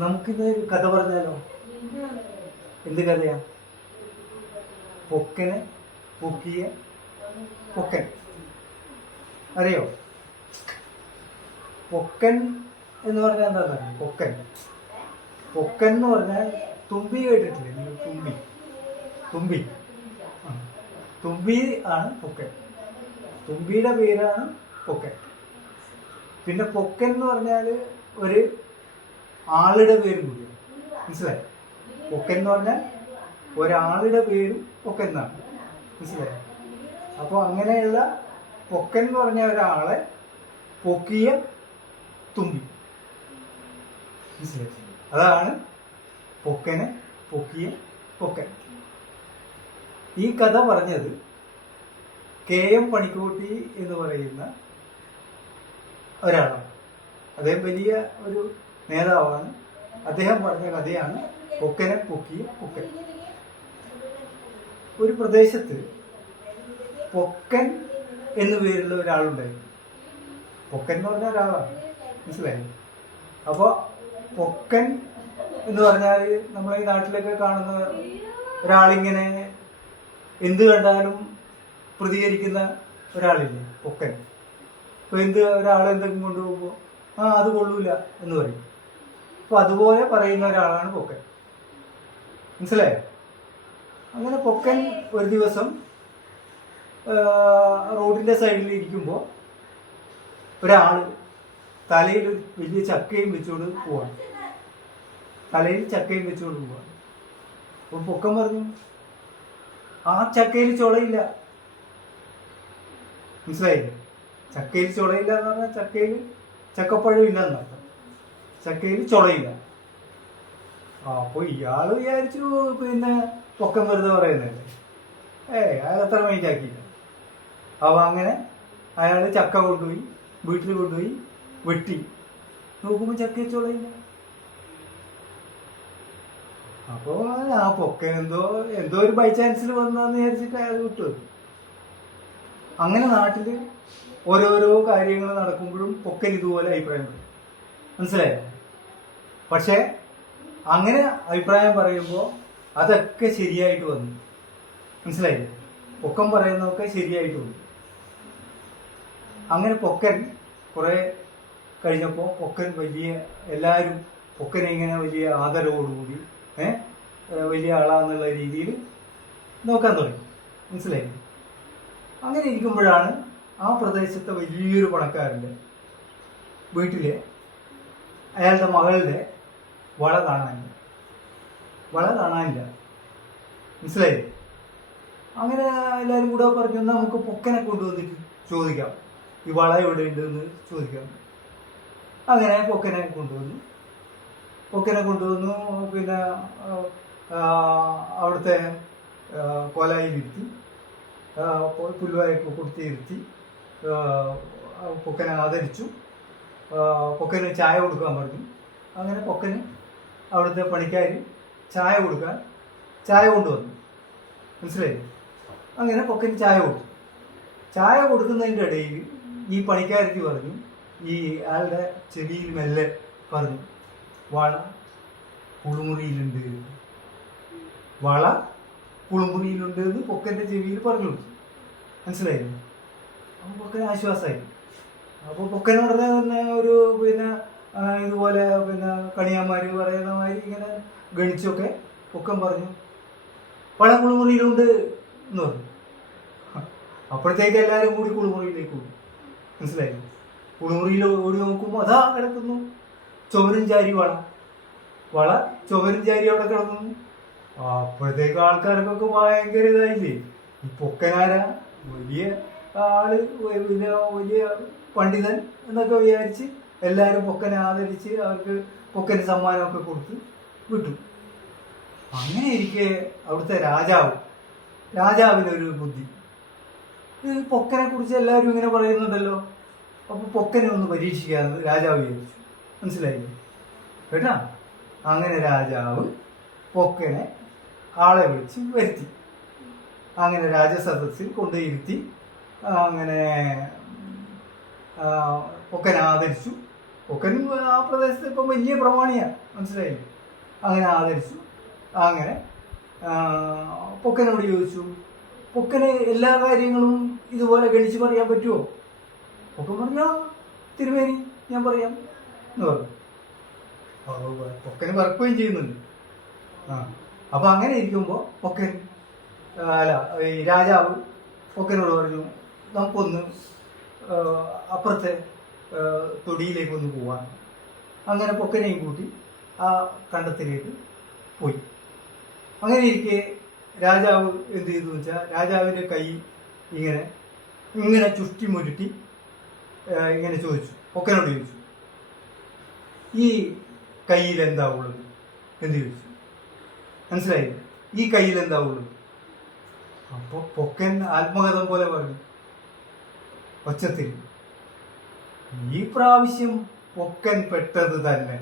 നമുക്കിന്ന് ഒരു കഥ പറഞ്ഞാലോ? എന്ത് കഥയാ? പൊക്കന് പൊക്കിയ പൊക്കൻ. അറിയോ? പൊക്കൻ എന്ന് പറഞ്ഞാൽ എന്താ പൊക്കൻ. പൊക്കൻ എന്ന് പറഞ്ഞാൽ തുമ്പി കേട്ടിട്ടില്ലേ? നിങ്ങൾ തുമ്പി. തുമ്പി. തുമ്പി ആണ് പൊക്കൻ. തുമ്പിയുടെ പേരാണ് പൊക്കൻ. പിന്നെ പൊക്കൻ എന്ന് പറഞ്ഞാൽ ഒരു ആളുടെ പേരും കൂടിയാണ് മനസ്സിലായി? ഒക്കെ എന്ന് പറഞ്ഞാൽ ഒരാളുടെ പേരും ഒക്കെ എന്നാണ് മനസ്സിലായി? അപ്പോൾ അങ്ങനെയുള്ള പൊക്കൻ എന്ന് പറഞ്ഞ ഒരാളെ പൊക്കിയ തുമ്പി. മനസ്സിലായി? അതാണ് പൊക്കനെ പൊക്കിയ പൊക്കൻ. ഈ കഥ പറഞ്ഞത് കെ എം പണിക്കോട്ടി എന്ന് പറയുന്ന ഒരാളാണ്. അദ്ദേഹം വലിയ ഒരു നേതാവാണ്. അദ്ദേഹം പറഞ്ഞ കഥയാണ് പൊക്കനെ പൊക്കിയ പൊക്കൻ. ഒരു പ്രദേശത്ത് പൊക്കൻ എന്നു പേരുള്ള ഒരാളുണ്ടായിരുന്നു പൊക്കൻ എന്ന് പറഞ്ഞ ഒരാളാണ്. മനസ്സിലായി? അപ്പോൾ പൊക്കൻ എന്ന് പറഞ്ഞാൽ നമ്മളെ ഈ നാട്ടിലൊക്കെ കാണുന്ന ഒരാളിങ്ങനെ എന്ത് കണ്ടാലും പ്രതികരിക്കുന്ന ഒരാളില്ലേ പൊക്കൻ? ഇപ്പൊ എന്ത് ഒരാൾ എന്തെങ്കിലും കൊണ്ടുപോകുമ്പോൾ ആ അത് കൊള്ളൂല എന്ന് പറയും. അപ്പൊ അതുപോലെ പറയുന്ന ഒരാളാണ് പൊക്കൻ. മനസ്സിലായോ? അങ്ങനെ പൊക്കൻ ഒരു ദിവസം റോഡിന്റെ സൈഡിൽ ഇരിക്കുമ്പോൾ ഒരാൾ തലയിൽ വലിയ ചക്കയും വെച്ചുകൊണ്ട് പോവാണ്. തലയിൽ ചക്കയും വെച്ചുകൊണ്ട് പോവാണ്. അപ്പൊ പൊക്കൻ പറഞ്ഞു ആ ചക്കയിൽ ചുളയില്ല. മനസ്സിലായില്ലേ? ചക്കയിൽ ചുളയില്ല എന്ന് പറഞ്ഞാൽ ചക്കയിൽ ചക്കപ്പഴം ഇല്ല എന്നർത്ഥം ചക്കയിൽ ചുളയില്ല. അപ്പൊ ഇയാൾ വിചാരിച്ചു പിന്നെ പൊക്കം വെറുതെ പറയുന്നല്ലേ ഏ അയാൾ അത്ര മൈൻഡാക്കിയില്ല അപ്പൊ അങ്ങനെ അയാൾ ചക്ക കൊണ്ടുപോയി വീട്ടിൽ കൊണ്ടുപോയി വെട്ടി. നോക്കുമ്പോ ചക്കയിൽ ചുളയില്ല. അപ്പൊ ആ പൊക്കൻ എന്തോ എന്തോ ഒരു ബൈ ചാൻസിൽ വന്നാന്ന് വിചാരിച്ചിട്ട് അയാൾ വിട്ടു. അങ്ങനെ നാട്ടിൽ ഓരോരോ കാര്യങ്ങൾ നടക്കുമ്പോഴും പൊക്കൻ ഇതുപോലെ അഭിപ്രായം പറയും മനസ്സിലായോ? പക്ഷേ അങ്ങനെ അഭിപ്രായം പറയുമ്പോൾ അതൊക്കെ ശരിയായിട്ട് വന്നു. മനസ്സിലായില്ലേ പൊക്കം പറയുന്നതൊക്കെ ശരിയായിട്ട് വന്നു. അങ്ങനെ പൊക്കൻ കുറേ കഴിഞ്ഞപ്പോൾ പൊക്കൻ വലിയ എല്ലാവരും പൊക്കനെ ഇങ്ങനെ വലിയ ആദരവോടുകൂടി വലിയ ആളാന്നുള്ള രീതിയിൽ നോക്കാൻ തുടങ്ങി. മനസ്സിലായി? അങ്ങനെ ഇരിക്കുമ്പോഴാണ് ആ പ്രദേശത്തെ വലിയൊരു പണക്കാരന്റെ വീട്ടിൽ അയാളുടെ മകളുടെ വള കാണാനില്ല. വള കാണാനില്ല. മനസ്സിലായി? അങ്ങനെ എല്ലാവരും കൂടെ പറഞ്ഞു "എന്നാ നമുക്ക് പൊക്കനെ കൊണ്ടുവന്നിട്ട് ചോദിക്കാം. ഈ വള എവിടെ ഉണ്ടെന്ന് ചോദിക്കാം. അങ്ങനെ പൊക്കനെ കൊണ്ടുവന്നു. പൊക്കനെ കൊണ്ടുവന്നു പിന്നെ അവിടുത്തെ കൊലായിലിരുത്തി ആ, പൊ- പുൽവായൊക്കെ കൊടുത്തിരുത്തി പൊക്കനെ ആദരിച്ചു. പൊക്കന് ചായ കൊടുക്കാൻ പറഞ്ഞു. അങ്ങനെ പൊക്കന് അവിടുത്തെ പണിക്കാർ ചായ കൊടുക്കാൻ ചായ കൊണ്ടുവന്നു. മനസ്സിലായി? അങ്ങനെ പൊക്കന് ചായ കൊടുത്തു. ചായ കൊടുക്കുന്നതിന്റെ ഇടയിൽ ഈ പണിക്കാരത്തി പറഞ്ഞു ഈ ആളുടെ ചെവിയിൽ മെല്ലെ പറഞ്ഞു വള കുളിമുറിയിലുണ്ട്. വള കുളിമുറിയിലുണ്ട് എന്ന് പൊക്കന്റെ ചെവിയിൽ പറഞ്ഞു കൊടുത്തു. മനസ്സിലായില്ലേ അപ്പോൾ പൊക്കന് ആശ്വാസമായി. അപ്പോൾ പൊക്കൻ ഉടനെ തന്നെ ഒരു പിന്നെ ഇതുപോലെ പിന്നെ കണിയാന്മാർ പറയുന്ന മാതിരി ഇങ്ങനെ ഗണിച്ചൊക്കെ പൊക്കൻ പറഞ്ഞു. പഴം കുളിമുറിയിലുണ്ട് എന്ന് പറഞ്ഞു. അപ്പോഴത്തേക്ക് എല്ലാവരും കൂടി കുളിമുറിയിലേക്ക് പോകും മനസ്സിലായി? കുളിമുറിയിൽ ഓടി നോക്കുമ്പോൾ അതാ കിടക്കുന്നു. ചുമരും ചാരി വള. വള ചുമരും ചാരി അവിടെ കിടക്കുന്നു. അപ്പോഴത്തേക്ക് ആൾക്കാർക്കൊക്കെ ഭയങ്കര ഇതായില്ലേ? ഈ പൊക്കനാരാ? വലിയ ആൾ വലിയ വലിയ പണ്ഡിതൻ എന്നൊക്കെ വിചാരിച്ച് എല്ലാവരും പൊക്കനെ ആദരിച്ച് അവർക്ക് പൊക്കന് സമ്മാനമൊക്കെ കൊടുത്ത് വിട്ടു. അങ്ങനെ ഇരിക്കെ അവിടുത്തെ രാജാവ് രാജാവിനൊരു ബുദ്ധി. പൊക്കനെ കുറിച്ച് എല്ലാവരും ഇങ്ങനെ പറയുന്നുണ്ടല്ലോ. അപ്പൊ പൊക്കനെ ഒന്ന് പരീക്ഷിക്കാന്ന് രാജാവ് വിചാരിച്ചു. മനസ്സിലായില്ലേ? കേട്ടാ? അങ്ങനെ രാജാവ് പൊക്കനെ ആളെ വിളിച്ച് വരുത്തി. അങ്ങനെ രാജസദസ്സിൽ കൊണ്ടുയിരുത്തി അങ്ങനെ ഒക്കൻ ആദരിച്ചു. ഒക്കൻ ആ പ്രദേശത്ത് ഇപ്പം വലിയ പ്രമാണിയാണ് മനസ്സിലായില്ലേ? അങ്ങനെ ആദരിച്ചു. അങ്ങനെ പൊക്കനോട് ചോദിച്ചു പൊക്കന് എല്ലാ കാര്യങ്ങളും ഇതുപോലെ ഗണിച്ച് പറയാൻ പറ്റുമോ പൊക്കൻ പറഞ്ഞാ തിരുമേനി ഞാൻ പറയാം എന്ന് പറഞ്ഞു. പൊക്കന് പറക്കുകയും ചെയ്യുന്നുണ്ട്. ആ അപ്പം അങ്ങനെ ഇരിക്കുമ്പോൾ പൊക്കൻ അല്ല ഈ രാജാവ് പൊക്കനോട് പറഞ്ഞു നമുക്കൊന്ന് അപ്പുറത്തെ തൊടിയിലേക്ക് ഒന്ന് പോവാൻ. അങ്ങനെ പൊക്കനെയും കൂട്ടി ആ കണ്ടത്തിലേക്ക് പോയി. അങ്ങനെ ഇരിക്കെ രാജാവ് എന്ത് ചെയ്തു വെച്ചാൽ രാജാവിന്റെ കൈ ഇങ്ങനെ ഇങ്ങനെ ചുഷ്ടി മുരുട്ടി ഇങ്ങനെ ചോദിച്ചു. പൊക്കനോട് ചോദിച്ചു. ഈ കയ്യിൽ എന്താ ഉള്ളത്? എന്ന് ചോദിച്ചു? മനസ്സിലായില്ല? ഈ കയ്യിൽ എന്താ ഉള്ളത്? അപ്പൊ പൊക്കൻ ആത്മകഥം പോലെ പറഞ്ഞു. ഒച്ചത്തിൽ. ഈ പ്രാവശ്യം പൊക്കൻ പെട്ടത് തന്നെ.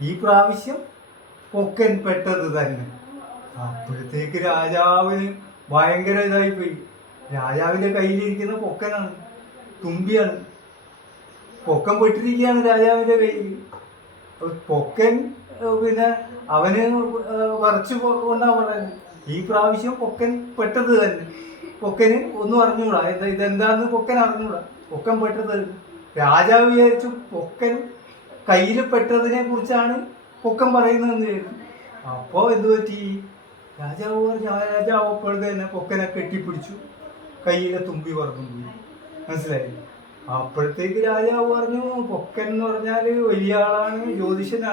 ഈ പ്രാവശ്യം പൊക്കൻ പെട്ടത് തന്നെ. അപ്പോഴത്തേക്ക് രാജാവിന് ഭയങ്കര പോയി. രാജാവിന്റെ കയ്യിലിരിക്കുന്ന പൊക്കനാണ്. തുമ്പിയാണ്. പൊക്കൻ പെട്ടിരിക്കുകയാണ് രാജാവിന്റെ കയ്യിൽ. പൊക്കൻ പിന്നെ അവന് വരച്ചു കൊണ്ടാ പറയുന്നത് ഈ പ്രാവശ്യം പൊക്കൻ പെട്ടത് തന്നെ. പൊക്കന് ഒന്നും അറിഞ്ഞൂടാ. ഇത് ഇതെന്താന്ന് പൊക്കൻ അറിഞ്ഞൂടാ. പൊക്കൻ പെട്ടത്. രാജാവ് വിചാരിച്ചു പൊക്കൻ കയ്യിൽ പെട്ടതിനെ കുറിച്ചാണ് പൊക്കൻ പറയുന്നതെന്ന് വിചാരിച്ചു അപ്പോ എന്ത് പറ്റി? രാജാവ് പറഞ്ഞു ആ രാജാവ് അപ്പോഴത്തെ തന്നെ പൊക്കനെ കെട്ടിപ്പിടിച്ചു. കയ്യിലെ തുമ്പി പറഞ്ഞു പോയി. മനസ്സിലായി? അപ്പോഴത്തേക്ക് രാജാവ് പറഞ്ഞു പൊക്കൻ എന്ന് പറഞ്ഞാൽ വലിയ ആളാണ് ജ്യോതിഷനാണ്.